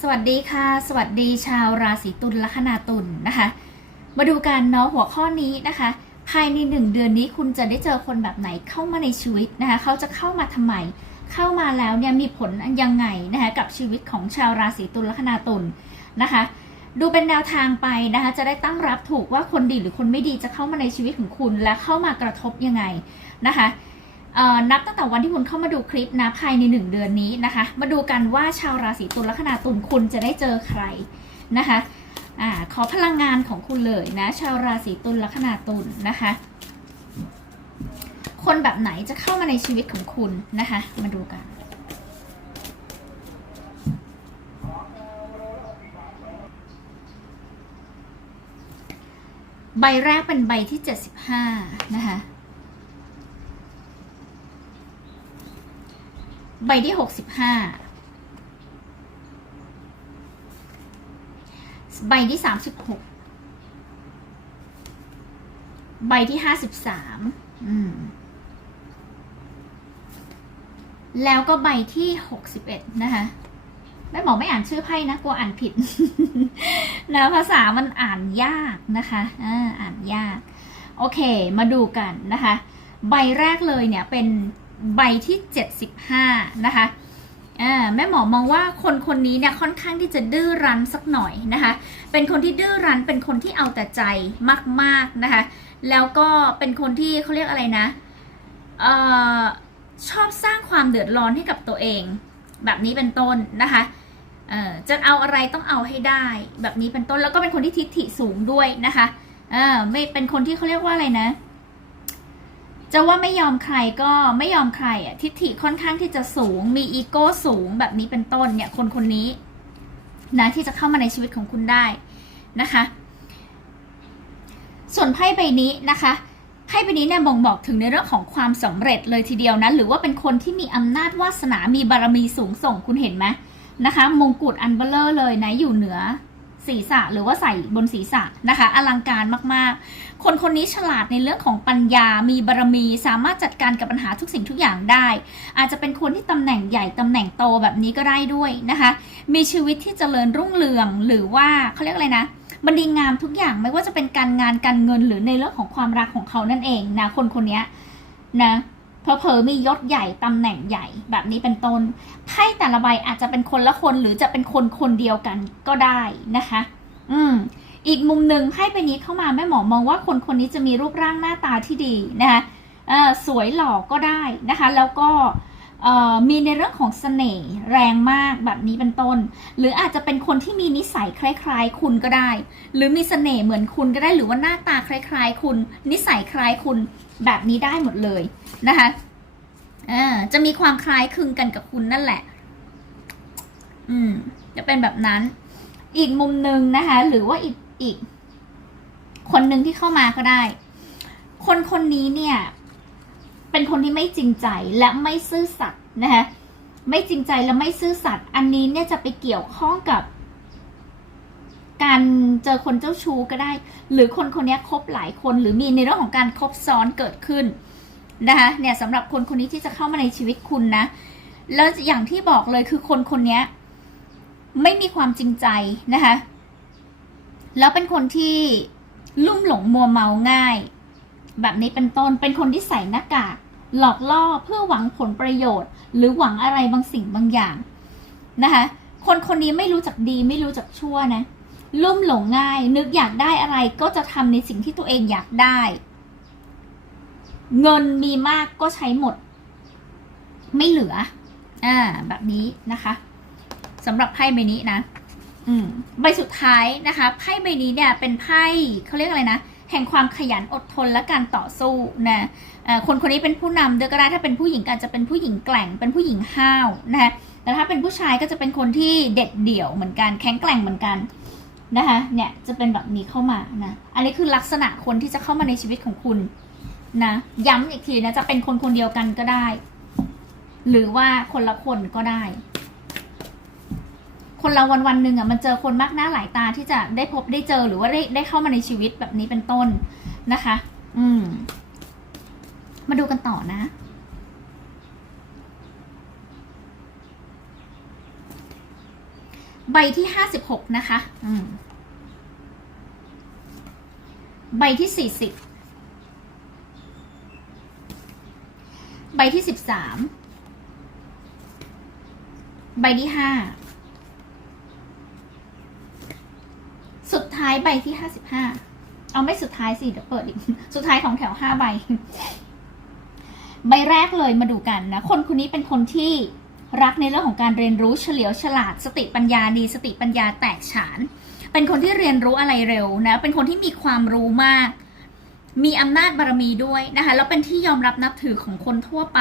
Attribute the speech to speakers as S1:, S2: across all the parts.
S1: สวัสดีค่ะ สวัสดีชาวราศีตุลลัคนาตุลนะคะ มาดูกันเนาะหัวข้อนี้นะคะ ภายในหนึ่งเดือนนี้คุณจะได้เจอคนแบบไหนเข้ามาในชีวิตนะคะ เขาจะเข้ามาทำไม เข้ามาแล้วเนี่ยมีผลยังไงนะคะกับชีวิตของชาวราศีตุลลัคนาตุลนะคะ ดูเป็นแนวทางไปนะคะ จะได้ตั้งรับถูกว่าคนดีหรือคนไม่ดีจะเข้ามาในชีวิตของคุณ และเข้ามากระทบยังไงนะคะ นับตั้งแต่วันที่คุณเข้ามาดูคลิปนะภายในหนึ่งเดือนนี้นะคะ มาดูกันว่าชาวราศีตุลลัคนาตุลคุณจะได้เจอใครนะคะอขอพลังงานของคุณเลยนะ ชาวราศีตุลลัคนาตุลนะคะ คนแบบไหนจะเข้ามาในชีวิตของคุณนะคะ มาดูกันใบแรกเป็นใบที่ 75 นะคะ ใบที่65ใบที่36ใบที่53อืมแล้วก็ใบที่61นะคะแม่หมอไม่อ่านชื่อไพ่นะกลัวอ่านผิดแล้วภาษามันอ่านยากนะคะอ่าอ่านยาก โอเค มาดูกันนะคะ ใบแรกเลยเนี่ยเป็น ใบที่ 75 นะคะแม่หมอมองว่าคนคนนี้เนี่ยค่อนข้างที่จะดื้อรั้นสักหน่อยนะคะ เป็นคนที่ดื้อรั้นเป็นคนที่เอาแต่ใจมากๆนะคะ แล้วก็เป็นคนที่เขาเรียกอะไรนะออชอบสร้างความเดือดร้อนให้กับตัวเอง แบบนี้เป็นต้นนะคะจะเอาอะไรต้องเอาให้ได้ แบบนี้เป็นต้นแล้วก็เป็นคนที่ทิฐิสูงด้วยนะคะไม่เป็นคนที่เขาเรียกว่าอะไรนะ จะว่าไม่ยอมใครก็ไม่ยอมใครอะทิฏฐิค่อนข้างที่จะสูง มีอีโก้สูงแบบนี้เป็นต้นเนี่ยคนคนนี้นะที่จะเข้ามาในชีวิตของคุณได้นะคะ ส่วนไพ่ใบนี้นะคะไพ่ใบนี้เนี่ยบ่งบอกถึงในเรื่องของความสำเร็จเลยทีเดียวนะหรือว่าเป็นคนที่มีอำนาจวาสนามีบารมีสูงส่งคุณเห็นไหมนะคะ มงกุฎอันเบลเลอร์เลยนะอยู่เหนือ ศีรษะหรือว่าใส่บนศีรษะนะคะ อลังการมากๆ คนคนนี้ฉลาดในเรื่องของปัญญา มีบารมี สามารถจัดการกับปัญหาทุกสิ่งทุกอย่างได้ อาจจะเป็นคนที่ตำแหน่งใหญ่ตำแหน่งโตแบบนี้ก็ได้ด้วยนะคะ มีชีวิตที่เจริญรุ่งเรืองหรือว่าเขาเรียกอะไรนะมันดีงามทุกอย่างไม่ว่าจะเป็นการงานการเงินหรือในเรื่องของความรักของเขานั่นเองนะคนคนนี้นะ เพอเพอมียศใหญ่ตำแหน่งใหญ่แบบนี้เป็นต้นไพ่แต่ละใบอาจจะเป็นคนละคนหรือจะเป็นคนคนเดียวกันก็ได้นะคะ อืมอีกมุมหนึ่งไพ่ใบนี้เข้ามาแม่หมอมองว่าคนคนนี้จะมีรูปร่างหน้าตาที่ดีนะคะสวยหล่อก็ได้นะคะ แล้วก็มีในเรื่องของเสน่ห์แรงมากแบบนี้เป็นต้น หรืออาจจะเป็นคนที่มีนิสัยคล้ายๆ คุณก็ได้ หรือมีเสน่ห์เหมือนคุณก็ได้หรือว่าหน้าตาคล้ายๆ คุณ นิสัยคล้ายคุณแบบนี้ได้หมดเลย นะคะจะมีความคล้ายคลึงกันกับคุณนั่นแหละ อืม จะเป็นแบบนั้น อีกมุมหนึ่งนะคะ หรือว่าอีกอีก คนหนึ่งที่เข้ามาก็ได้ คนคนนี้เนี่ย เป็นคนที่ไม่จริงใจและไม่ซื่อสัตย์นะคะ ไม่จริงใจและไม่ซื่อสัตย์ อันนี้เนี่ยจะไปเกี่ยวข้องกับการเจอคนเจ้าชู้ก็ได้ หรือคนคนนี้คบหลายคน หรือมีในเรื่องของการคบซ้อนเกิดขึ้น นะคะเนี่ยสำหรับคนคนนี้ที่จะเข้ามาในชีวิตคุณนะ แล้วอย่างที่บอกเลยคือคนคนนี้ไม่มีความจริงใจนะคะแล้วเป็นคนที่ลุ่มหลงมัวเมาง่าย แบบนี้เป็นต้นเป็นคนที่ใส่หน้ากากหลอกล่อเพื่อหวังผลประโยชน์ หรือหวังอะไรบางสิ่งบางอย่างนะคะคนคนนี้ไม่รู้จักดีไม่รู้จักชั่วนะ ลุ่มหลงง่าย นึกอยากได้อะไรก็จะทำในสิ่งที่ตัวเองอยากได้ เงินมีมากก็ใช้หมด ไม่เหลือ อ่า แบบนี้นะคะสำหรับไพ่ใบนี้นะ อืมใบสุดท้ายนะคะไพ่ใบนี้เนี่ย เป็นไพ่เขาเรียกอะไรนะแห่งความขยันอดทนและการต่อสู้นะคนคนนี้เป็นผู้นำด้วยก็ได้ถ้าเป็นผู้หญิงก็อาจจะเป็นผู้หญิงแกร่ง เป็นผู้หญิงห้าวนะคะแต่ถ้าเป็นผู้ชายก็จะเป็นคนที่เด็ดเดี่ยวเหมือนกันแข็งแกร่งเหมือนกันนะคะเนี่ยจะเป็นแบบนี้เข้ามานะอันนี้คือลักษณะคนที่จะเข้ามาในชีวิตของคุณ นะย้ำอีกทีนะจะเป็นคนคนเดียวกันก็ได้ หรือว่าคนละคนก็ได้ คนเราวันวันหนึ่งอะมันเจอคนมากหน้าหลายตาที่จะได้พบได้เจอหรือว่าได้ได้เข้ามาในชีวิตแบบนี้เป็นต้นนะคะ อืม มาดูกันต่อนะใบที่ห้าสิบหกนะคะ อืม ใบที่สี่สิบ ใบ ที่สิบสามใบที่ห้าสุดท้ายใบที่ห้าสิบห้าเอาไม่สุดท้ายสิเดี๋ยวเปิดอีก สุดท้ายของแถวห้าใบ ใบแรกเลยมาดูกันนะ คนคนนี้เป็นคนที่รักในเรื่องของการเรียนรู้เฉลียวฉลาด สติปัญญาดี สติปัญญาแตกฉาน เป็นคนที่เรียนรู้อะไรเร็วนะ เป็นคนที่มีความรู้มาก มีอำนาจบารมีด้วยนะคะแล้วเป็นที่ยอมรับนับถือของคนทั่วไป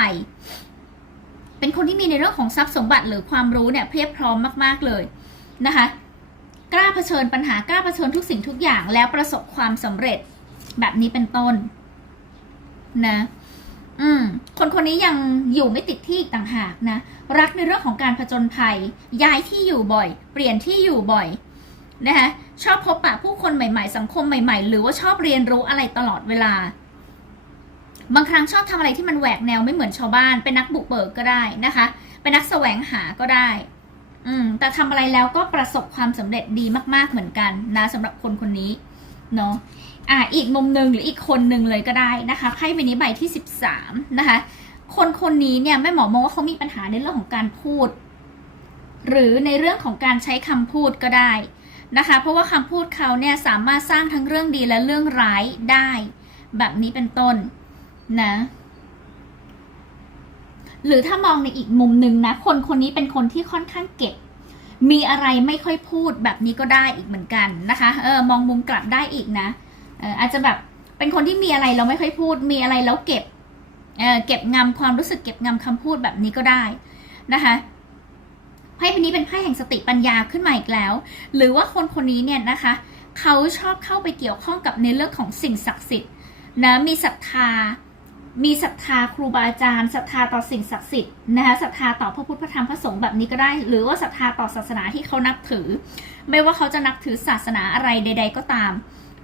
S1: เป็นคนที่มีในเรื่องของทรัพย์สมบัติหรือความรู้เนี่ยเพียบพร้อมมาก ๆเลยนะคะกล้าเผชิญปัญหากล้าเผชิญทุกสิ่งทุกอย่างแล้วประสบความสำเร็จแบบนี้เป็นต้นนะอืมคนคนนี้ยังอยู่ไม่ติดที่อีกต่างหากนะ รักในเรื่องของการผจญภัย ย้ายที่อยู่บ่อย เปลี่ยนที่อยู่บ่อย นะคะชอบพบปะผู้คนใหม่ๆ สังคมใหม่ ๆ หรือว่าชอบเรียนรู้อะไรตลอดเวลา บางครั้งชอบทำอะไรที่มันแหวกแนวไม่เหมือนชาวบ้าน เป็นนักบุกเบิกก็ได้นะคะ เป็นนักแสวงหาก็ได้ อืมแต่ทำอะไรแล้วก็ประสบความสำเร็จดีมาก ๆเหมือนกันนะสำหรับคนคนนี้เนาะอ่าอีกมุมหนึ่งหรืออีกคนหนึ่งเลยก็ได้นะคะไพ่ใบนี้ใบที่ 13 นะคะ คนคนนี้เนี่ยแม่หมอมองว่าเขามีปัญหาในเรื่องของการพูด หรือในเรื่องของการใช้คำพูดก็ได้ นะคะ เพราะว่าคำพูดเขาเนี่ยสามารถสร้างทั้งเรื่องดีและเรื่องร้ายได้ แบบนี้เป็นต้นนะหรือถ้ามองในอีกมุมหนึ่งนะ คนคนนี้เป็นคนที่ค่อนข้างเก็บ มีอะไรไม่ค่อยพูดแบบนี้ก็ได้อีกเหมือนกันนะคะ เออมองมุมกลับได้อีกนะเอออาจจะแบบเป็นคนที่มีอะไรเราไม่ค่อยพูด มีอะไรแล้วเก็บเออเก็บงำความรู้สึกเก็บงำคำพูดแบบนี้ก็ได้นะคะ ไพ่ใบนี้เป็นไพ่แห่งสติปัญญาขึ้นมาอีกแล้ว หรือว่าคนคนนี้เนี่ยนะคะ เขาชอบเข้าไปเกี่ยวข้องกับในเรื่องของสิ่งศักดิ์สิทธิ์นะมีศรัทธา มีศรัทธาครูบาอาจารย์ศรัทธาต่อสิ่งศักดิ์สิทธิ์นะคะศรัทธาต่อพระพุทธพระธรรมพระสงฆ์แบบนี้ก็ได้ หรือว่าศรัทธาต่อศาสนาที่เขานับถือ ไม่ว่าเขาจะนับถือศาสนาอะไรใด ๆ ก็ตาม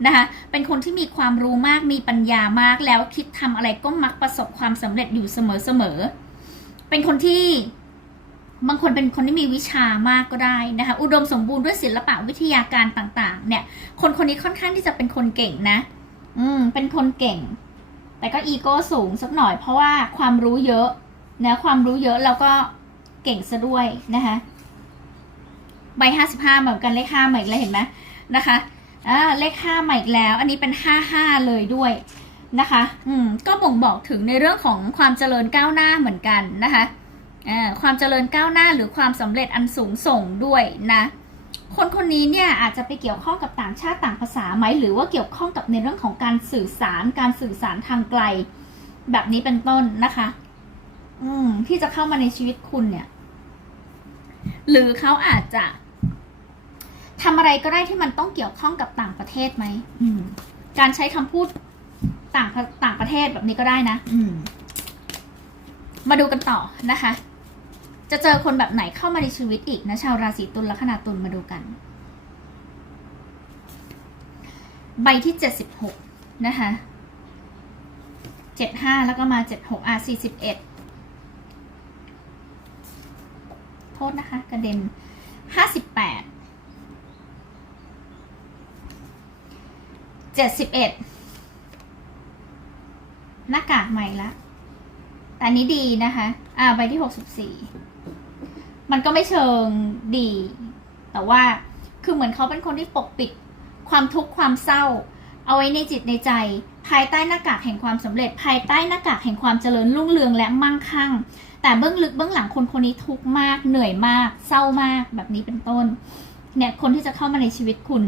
S1: นะคะเป็นคนที่มีความรู้มากมีปัญญามากแล้วคิดทำอะไรก็มักประสบความสำเร็จอยู่เสมอๆเป็นคนที่ บางคนเป็นคนที่มีวิชามากก็ได้นะคะ อุดมสมบูรณ์ด้วยศิลปะวิทยาการต่างๆ เนี่ย คนคนนี้ค่อนข้างที่จะเป็นคนเก่งนะ อืม เป็นคนเก่ง แต่ก็อีโก้สูงสักหน่อยเพราะว่าความรู้เยอะนะความรู้เยอะแล้วก็เก่งซะด้วยนะคะใบห้าสิบห้าเหมือนกันเลขห้าเหมือนเลยเห็นไหมนะคะอ่าเลขห้ามาอีกแล้ว อันนี้เป็นห้าห้าเลยด้วยนะคะ อืมก็บ่งบอกถึงในเรื่องของความเจริญก้าวหน้าเหมือนกันนะคะ ความเจริญก้าวหน้าหรือความสำเร็จอันสูงส่งด้วยนะ คนคนนี้เนี่ยอาจจะไปเกี่ยวข้องกับต่างชาติต่างภาษาไหมหรือว่าเกี่ยวข้องกับในเรื่องของการสื่อสารการสื่อสารทางไกล แบบนี้เป็นต้นนะคะ อืมที่จะเข้ามาในชีวิตคุณเนี่ย หรือเขาอาจจะทำอะไรก็ได้ที่มันต้องเกี่ยวข้องกับต่างประเทศไหมมการใช้คำพูดต่างต่างประเทศแบบนี้ก็ได้นะ อืมมาดูกันต่อนะคะ จะเจอคนแบบไหนเข้ามาในชีวิตอีกนะ ชาวราศีตุลลัคนาตุลมาดูกัน ใบที่เจ็ดสิบหกนะคะเจ็ดห้าแล้วก็มาเจ็ดหกอะสี่สิบเอ็ดโทษนะคะ กระเด็นห้าสิบแปดเจ็ดสิบเอ็ดหน้ากากใหม่ละแต่นนี้ดีนะคะ อ่า ใบที่หกสิบสี่ มันก็ไม่เชิงดี แต่ว่าคือเหมือนเขาเป็นคนที่ปกปิดความทุกข์ความเศร้า เอาไว้ในจิตในใจ ภายใต้หน้ากากแห่งความสำเร็จ ภายใต้หน้ากากแห่งความเจริญรุ่งเรืองและมั่งคั่ง แต่เบื้องลึกเบื้องหลังคนคนนี้ทุกข์มาก เหนื่อยมาก เศร้ามากแบบนี้เป็นต้น เนี่ยคนที่จะเข้ามาในชีวิตคุณ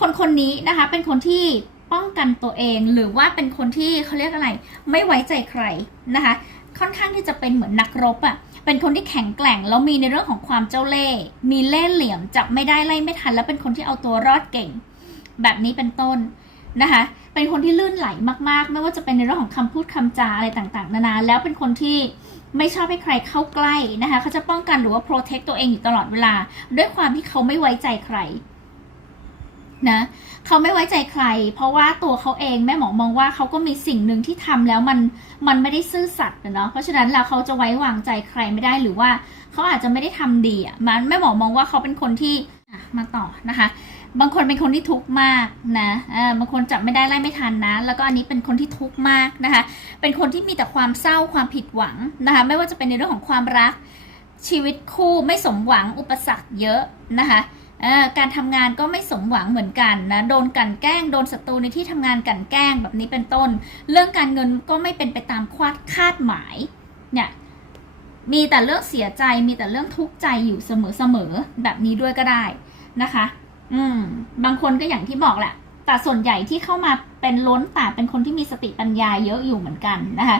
S1: คนคนนี้นะคะ เป็นคนที่ป้องกันตัวเองหรือว่าเป็นคนที่เขาเรียกอะไร ไม่ไว้ใจใครนะคะ ค่อนข้างที่จะเป็นเหมือนนักรบอะ่ะเป็นคนที่แข็งแกร่งแล้วมีในเรื่องของความเจ้าเล่ห์มีเล่ห์เหลี่ยมจับไม่ได้ไล่ไม่ทัน แล้วเป็นคนที่เอาตัวรอดเก่ง แบบนี้เป็นต้นนะคะ เป็นคนที่ลื่นไหลมากๆ ไม่ว่าจะเป็นในเรื่องของคำพูดคำจาอะไรต่างๆ นานาแล้วเป็นคนที่ไม่ชอบให้ใครเข้าใกล้นะคะเขาจะป้องกันหรือว่า protect ตัวเองอยู่ตลอดเวลา ด้วยความที่เขาไม่ไว้ใจใคร นะเขาไม่ไว้ใจใคร เพราะว่าตัวเขาเองแม่หมอมองว่าเขาก็มีสิ่งหนึ่งที่ทำแล้วมันมันไม่ได้ซื่อสัตย์เนาะเพราะฉะนั้นแล้วเขาจะไว้วางใจใครไม่ได้หรือว่าเขาอาจจะไม่ได้ทำดีอะมันแม่หมอมองว่าเขาเป็นคนที่มาต่อนะคะ บางคนเป็นคนที่ทุกข์มากนะเออบางคนจับไม่ได้ไล่ไม่ทันนะ แล้วก็อันนี้เป็นคนที่ทุกข์มากนะคะ เป็นคนที่มีแต่ความเศร้าความผิดหวังนะคะ ไม่ว่าจะเป็นในเรื่องของความรักชีวิตคู่ไม่สมหวังอุปสรรคเยอะนะคะ การทำงานก็ไม่สมหวังเหมือนกันนะโดนกลันแกล้งโดนศัตรูในที่ทำงานกลันแกล้งแบบนี้เป็นต้น เรื่องการเงินก็ไม่เป็นไปตามคาดคาดหมายเนี่ยมีแต่เรื่องเสียใจมีแต่เรื่องทุกข์ใจอยู่เสมอๆแบบนี้ด้วยก็ได้นะคะ อืม บางคนก็อย่างที่บอกแหละ แต่ส่วนใหญ่ที่เข้ามาเป็นล้นแต่เป็นคนที่มีสติปัญญาเยอะอยู่เหมือนกันนะคะ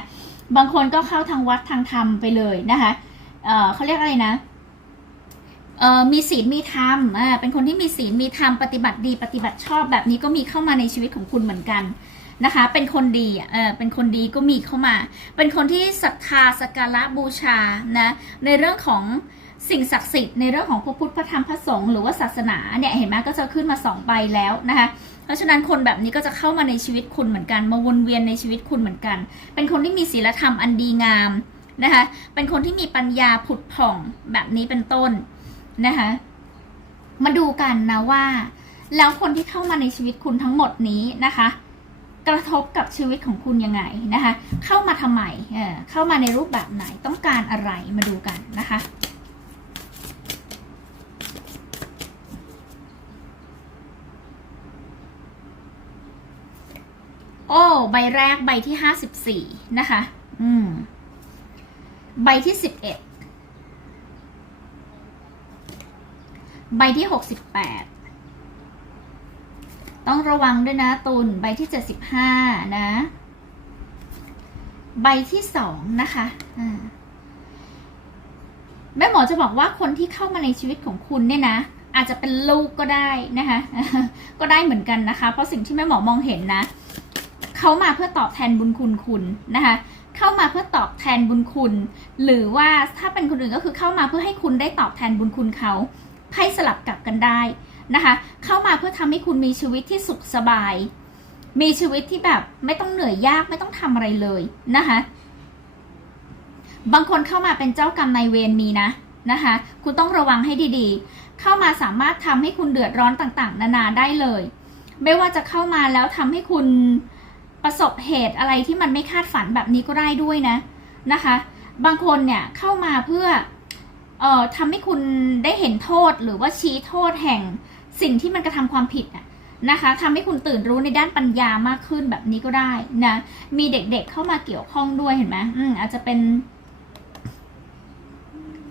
S1: บางคนก็เข้าทางวัดทางธรรมไปเลยนะคะ เออเขาเรียกอะไรนะเมีศีลมีธรรมเป็นคนที่มีศีลมีธรรมปฏิบัติดี ปฏิบัติชอบแบบนี้ก็มีเข้ามาในชีวิตของคุณเหมือนกันนะคะ เป็นคนดีเออเป็นคนดีก็มีเข้ามา เป็นคนที่ศรัทธาสักการะบูชานะในเรื่องของสิ่งศักดิ์สิทธิ์ในเรื่องของพระพุทธพระธรรมพระสงฆ์หรือว่าศาสนาเนี่ยเห็นไหมก็จะขึ้นมาสองใบแล้วนะคะเพราะฉะนั้นคนแบบนี้ก็จะเข้ามาในชีวิตคุณเหมือนกัน มาวนเวียนในชีวิตคุณเหมือนกัน เป็นคนที่มีศีลธรรมอันดีงามนะคะเป็นคนที่มีปัญญาผุดผ่องแบบนี้เป็นต้น นะคะมาดูกันนะว่า แล้วคนที่เข้ามาในชีวิตคุณทั้งหมดนี้นะคะ กระทบกับชีวิตของคุณยังไงนะคะ เข้ามาทำไมเออเข้ามาในรูปแบบไหนต้องการอะไรมาดูกันนะคะโอ้ใบแรกใบที่ห้าสิบสี่นะคะ อืม ใบที่สิบเอ็ด ใบที่หกสิบแปดต้องระวังด้วยนะตุลใบที่เจ็ดสิบห้านะ ใบที่สองนะคะแม่หมอจะบอกว่าคนที่เข้ามาในชีวิตของคุณเนี่ยนะอาจจะเป็นลูกก็ได้นะคะ ก็ได้เหมือนกันนะคะ เพราะสิ่งที่แม่หมอมองเห็นนะเขามาเพื่อตอบแทนบุญคุณคุณนะคะ เข้ามาเพื่อตอบแทนบุญคุณ หรือว่าถ้าเป็นคนอื่นก็คือเข้ามาเพื่อให้คุณได้ตอบแทนบุญคุณเขา ไพ่สลับกลับกันได้นะคะ เข้ามาเพื่อทำให้คุณมีชีวิตที่สุขสบาย มีชีวิตที่แบบไม่ต้องเหนื่อยยากไม่ต้องทำอะไรเลยนะคะบางคนเข้ามาเป็นเจ้ากรรมนายเวรมีนะนะคะ คุณต้องระวังให้ดีๆ เข้ามาสามารถทำให้คุณเดือดร้อนต่างๆ นานาได้เลย ไม่ว่าจะเข้ามาแล้วทำให้คุณประสบเหตุอะไรที่มันไม่คาดฝันแบบนี้ก็ได้ด้วยนะนะคะ บางคนเนี่ยเข้ามาเพื่อ เอ่อทำให้คุณได้เห็นโทษหรือว่าชี้โทษแห่งสิ่งที่มันกระทำความผิดอะนะคะทำให้คุณตื่นรู้ในด้านปัญญามากขึ้นแบบนี้ก็ได้นะ มีเด็กๆเข้ามาเกี่ยวข้องด้วยเห็นไหมอืมอาจจะเป็น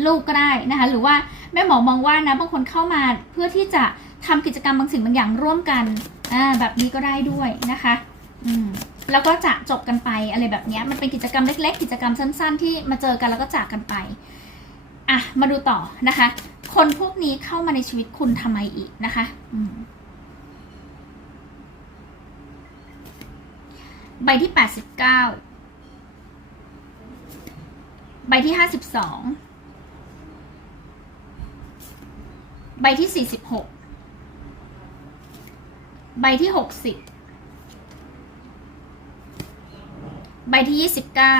S1: ลูกก็ได้นะคะ หรือว่าแม่หมอมองว่านะบางคนเข้ามาเพื่อที่จะทำกิจกรรมบางสิ่งบางอย่างร่วมกันอ่าแบบนี้ก็ได้ด้วยนะคะ อืมแล้วก็จะจบกันไปอะไรแบบนี้มันเป็นกิจกรรมเล็ก ๆ กิจกรรมสั้น ๆ ที่มาเจอกันแล้วก็จากกันไป อะมาดูต่อนะคะ คนพวกนี้เข้ามาในชีวิตคุณทำไมอีกนะคะใบที่แปดสิบเก้าใบที่ห้าสิบสองใบที่สี่สิบหกใบที่หกสิบใบที่ยี่สิบเก้า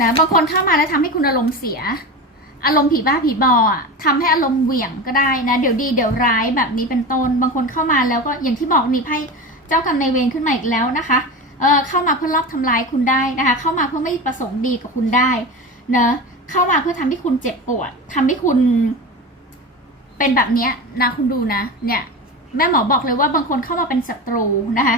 S1: นะบางคนเข้ามาแล้วทำให้คุณอารมณ์เสีย อารมณ์ผีบ้าผีบออะทำให้อารมณ์เหวี่ยงก็ได้นะเดี๋ยวดีเดี๋ยวร้ายแบบนี้เป็นต้น บางคนเข้ามาแล้วก็อย่างที่บอกนี่ไพ่เจ้ากรรมนายเวรขึ้นมาอีกแล้วนะคะเออเข้ามาเพื่อลอบทำร้ายคุณได้นะคะ เข้ามาเพื่อไม่ประสงค์ดีกับคุณได้เนอะเข้ามาเพื่อทำให้คุณเจ็บปวดทำให้คุณเป็นแบบเนี้ยนะคุณดูนะ เนี่ย แม่หมอบอกเลยว่าบางคนเข้ามาเป็นศัตรูนะคะ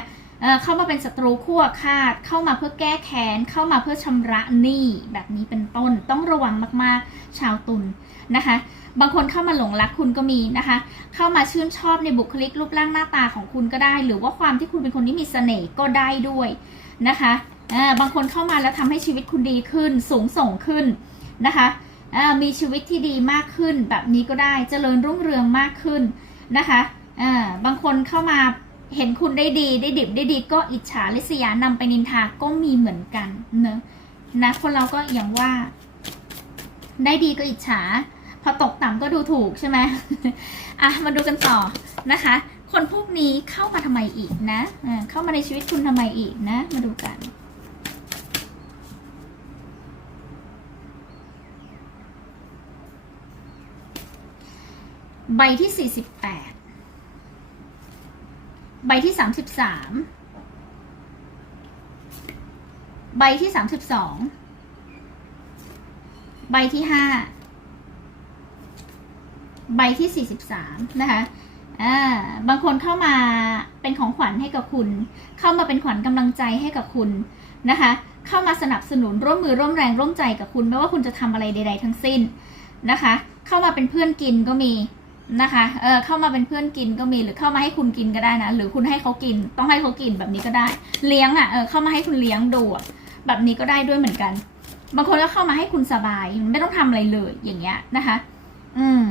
S1: เข้ามาเป็นศัตรูคู่อาฆาต เข้ามาเพื่อแก้แค้น เข้ามาเพื่อชำระหนี้แบบนี้เป็นต้นต้องระวังมากๆ ชาวตุลนะคะ บางคนเข้ามาหลงรักคุณก็มีนะคะ เข้ามาชื่นชอบในบุคลิกรูปร่างหน้าตาของคุณก็ได้ หรือว่าความที่คุณเป็นคนที่มีเสน่ห์ก็ได้ด้วยนะคะบางคนเข้ามาแล้วทำให้ชีวิตคุณดีขึ้น สูงส่งขึ้นนะคะมีชีวิตที่ดีมากขึ้นแบบนี้ก็ได้ เจริญรุ่งเรืองมากขึ้นนะคะบางคนเข้ามา เห็นคุณได้ดีได้ดิบได้ดีก็อิจฉาลิษยานำไปนินทาก็มีเหมือนกันเนอะนะคนเราก็อย่างว่า ได้ดีก็อิจฉา พอตกต่ำก็ดูถูกใช่ไหมอะมาดูกันต่อนะคะ คนพวกนี้เข้ามาทำไมอีกนะเข้ามาในชีวิตคุณทำไมอีกนะ มาดูกันใบที่สี่สิบแปด ใบที่สามสิบสามใบที่สามสิบสองใบที่ห้าใบที่สี่สิบสามนะคะบางคนเข้ามาเป็นของขวัญให้กับคุณ เข้ามาเป็นขวัญกำลังใจให้กับคุณนะคะ เข้ามาสนับสนุนร่วมมือร่วมแรงร่วมใจกับคุณไม่ว่าคุณจะทำอะไรใด ๆ ทั้งสิ้นนะคะ เข้ามาเป็นเพื่อนกินก็มี นะคะ เออเข้ามาเป็นเพื่อนกินก็มีหรือเข้ามาให้คุณกินก็ได้นะ หรือคุณให้เขากิน ต้องให้เขากินแบบนี้ก็ได้ เลี้ยงอะ เออเข้ามาให้คุณเลี้ยงดูแบบนี้ก็ได้ด้วยเหมือนกัน บางคนก็เข้ามาให้คุณสบาย ไม่ต้องทำอะไรเลยอย่างเงี้ยนะคะ อืม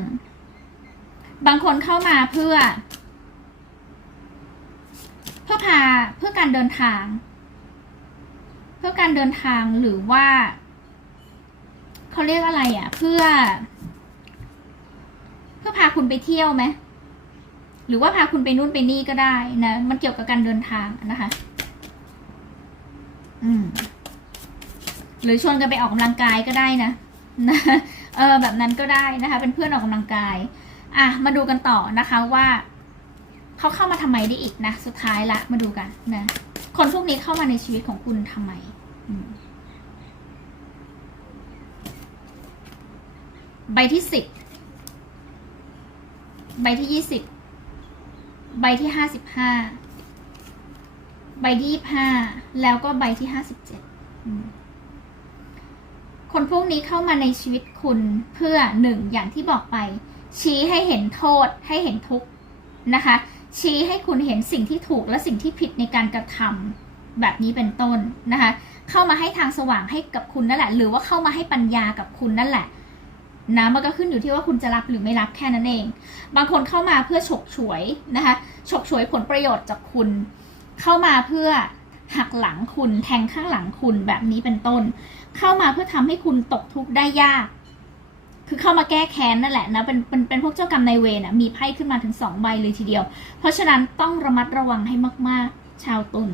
S1: บางคนเข้ามาเพื่อ เพื่อพาเพื่อการเดินทาง เพื่อการเดินทางหรือว่าเขาเรียกอะไรอะ เพื่อ พื่อพาคุณไปเที่ยวไหมหรือว่าพาคุณไปนู่นไปนี่ก็ได้นะ มันเกี่ยวกับการเดินทางนะคะ อืม หรือชวนกันไปออกกำลังกายก็ได้นะนะเออแบบนั้นก็ได้นะคะ เป็นเพื่อนออกกำลังกาย อะมาดูกันต่อนะคะว่าเขาเข้ามาทำไมได้อีกนะ สุดท้ายละมาดูกันนะ คนพวกนี้เข้ามาในชีวิตของคุณทำไมอืมใบที่สิบ ใบที่ยี่สิบใบที่ห้าสิบห้าใบที่ยี่ห้าแล้วก็ใบที่ห้าสิบเจ็ดคนพวกนี้เข้ามาในชีวิตคุณเพื่อหนึ่งอย่างที่บอกไป ชี้ให้เห็นโทษให้เห็นทุกข์นะคะ ชี้ให้คุณเห็นสิ่งที่ถูกและสิ่งที่ผิดในการกระทำแบบนี้เป็นต้นนะคะ เข้ามาให้ทางสว่างให้กับคุณนั่นแหละ หรือว่าเข้ามาให้ปัญญากับคุณนั่นแหละ นะมันก็ขึ้นอยู่ที่ว่าคุณจะรับหรือไม่รับแค่นั้นเอง บางคนเข้ามาเพื่อฉกฉวยนะคะฉกฉวยผลประโยชน์จากคุณ เข้ามาเพื่อหักหลังคุณแทงข้างหลังคุณแบบนี้เป็นต้น เข้ามาเพื่อทำให้คุณตกทุกข์ได้ยาก คือเข้ามาแก้แค้นนั่นแหละนะเป็นเป็นเป็นพวกเจ้ากรรมนายเวรนะมีไพ่ขึ้นมาถึงสองใบเลยทีเดียว เพราะฉะนั้นต้องระมัดระวังให้มาก ๆ ชาวตุล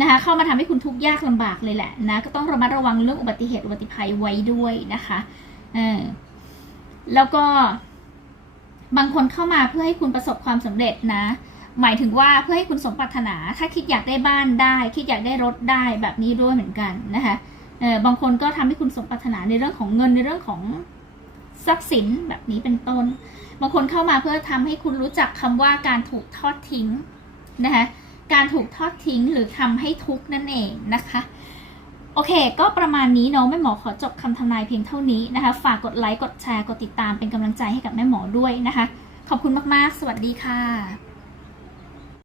S1: นะคะเข้ามาทำให้คุณทุกข์ยากลำบากเลยแหละนะก็ต้องระมัดระวังเรื่องอุบัติเหตุอุบัติภัยไว้ด้วยนะคะเออ แล้วก็บางคนเข้ามาเพื่อให้คุณประสบความสำเร็จนะ หมายถึงว่าเพื่อให้คุณสมปรารถนา ถ้าคิดอยากได้บ้านได้ คิดอยากได้รถได้แบบนี้ด้วยเหมือนกันนะคะเออบางคนก็ทำให้คุณสมปรารถนาในเรื่องของเงินในเรื่องของทรัพย์สินแบบนี้เป็นต้น บางคนเข้ามาเพื่อทำให้คุณรู้จักคำว่าการถูกทอดทิ้งนะคะ การถูกทอดทิ้งหรือทำให้ทุกข์นั่นเองนะคะ โอเค ก็ประมาณนี้เนาะแม่หมอขอจบคำทำนายเพียงเท่านี้นะคะ ฝากกดไลค์ กดแชร์ กดติดตามเป็นกำลังใจให้กับแม่หมอด้วยนะคะ ขอบคุณมาก ๆ สวัสดีค่ะ